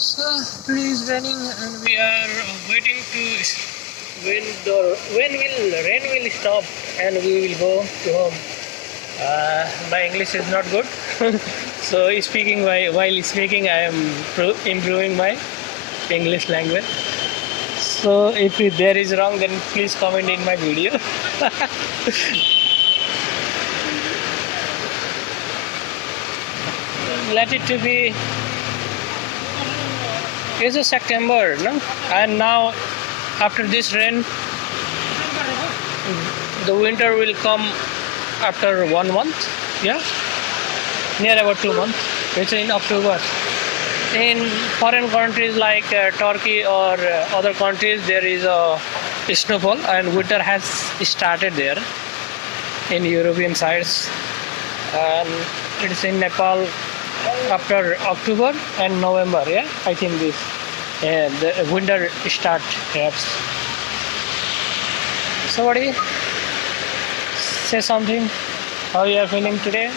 So it is raining and we are waiting to when will rain will stop and we will go to home. My English is not good, so speaking while speaking I am improving my English language. So if there is wrong, then please comment in my video. Let it to be. It's a September, no? And now after this rain, the winter will come after 1 month. Yeah, near about 2 months. It's in October. In foreign countries like Turkey or other countries, there is a snowfall and winter has started there in European sides, and it's in Nepal after October and November. Yeah, I think this the winter start perhaps. Somebody say something. How you are feeling today?